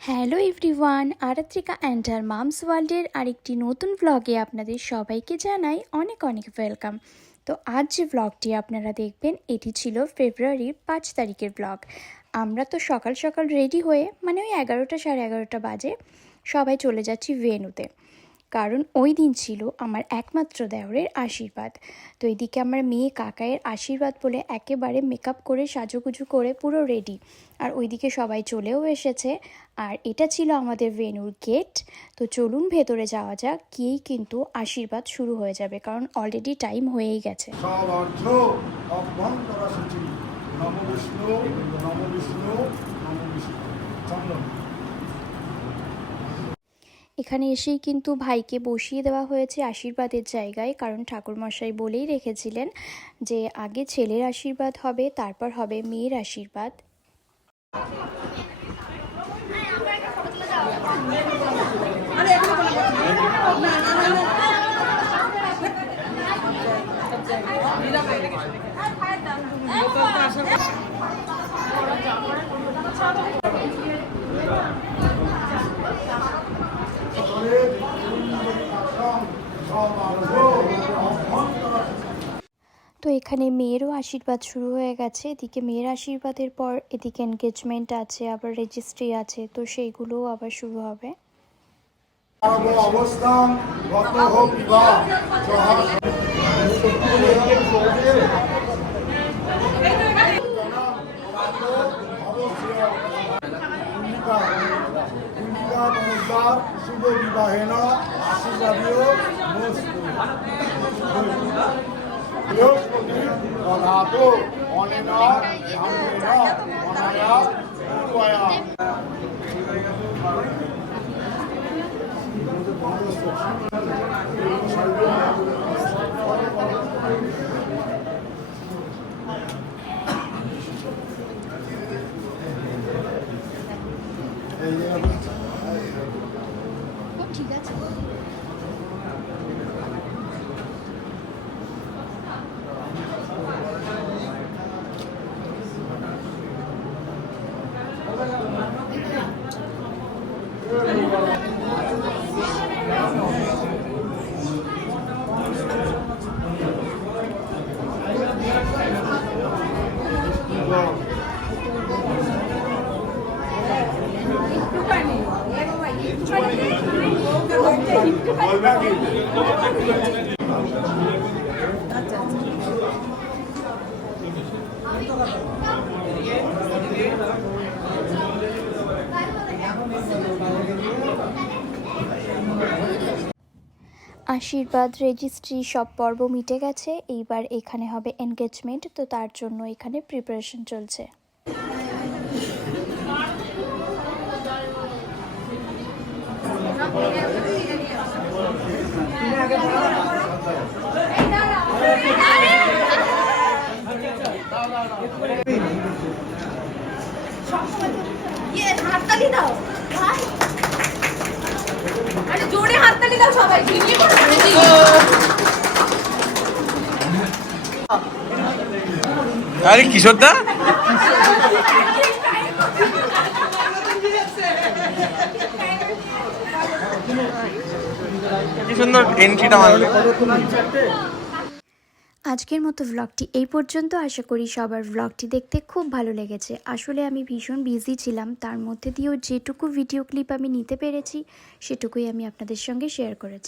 Hello everyone, Aratrika and her mum's ওয়ার্ল্ডের আরেকটি নতুন ভ্লগে আপনাদের সবাইকে জানাই অনেক অনেক ওয়েলকাম। তো আজ যে ভ্লগটি আপনারা দেখবেন এটি ছিল ফেব্রুয়ারির 5 তারিখের ভ্লগ। আমরা তো সকাল সকাল রেডি হয়ে ওই 11টা সাড়ে 11টা বাজে সবাই চলে যাচ্ছি ভেন্যুতে, কারণ ওই দিন ছিল আমার একমাত্র দেওরের আশীর্বাদ। তো এইদিকে আমার মেয়ে কাকায়ের আশীর্বাদ বলে একেবারে মেকআপ করে সাজুগুজু করে পুরো রেডি, আর ওইদিকে সবাই চলেও এসেছে। আর এটা ছিল আমাদের ভেন্যুর গেট। তো চলুন ভেতরে যাওয়া যাক, গিয়েই কিন্তু আশীর্বাদ শুরু হয়ে যাবে, কারণ অলরেডি টাইম হয়েই গেছে। এখানে এসেই কিন্তু ভাইকে বসিয়ে দেওয়া হয়েছে আশীর্বাদের জায়গায়, কারণ ঠাকুরমশাই বলেই রেখেছিলেন যে আগে ছেলের আশীর্বাদ হবে, তারপর হবে মেয়ের আশীর্বাদ। তো এখানে মেয়েরও আশীর্বাদ শুরু হয়ে গেছে। এদিকে মেয়ের আশীর্বাদের পর এদিকে এনগেজমেন্ট আছে, আবার রেজিস্ট্রি আছে, তো সেইগুলোও আবার শুরু হবে। শুভ বিবাহেন আশীর্বাদীয় বৃহস্পতি দধাত অনেন ধামেন অনায়া পূর্বয়া। ঠিক আছে। আশীর্বাদ রেজিস্ট্রি সব পর্ব মিটে গেছে, এইবার এখানে হবে এনগেজমেন্ট। তো তার জন্য এখানে প্রিপারেশন চলছে। হাততালি দাও, আরে জোরে হাততালি দাও সবাই। আরে কিশোর দা কি সুন্দর এন্ট্রিটা মারলে। আজকের মতো ভ্লগটি এই পর্যন্ত। আশা করি সবার ভ্লগটি দেখতে খুব ভালো লেগেছে। আসলে আমি ভীষণ বিজি ছিলাম, তার মধ্যে দিয়েও যেটুকু ভিডিও ক্লিপ আমি নিতে পেরেছি সেটুকুই আমি আপনাদের সঙ্গে শেয়ার করেছি।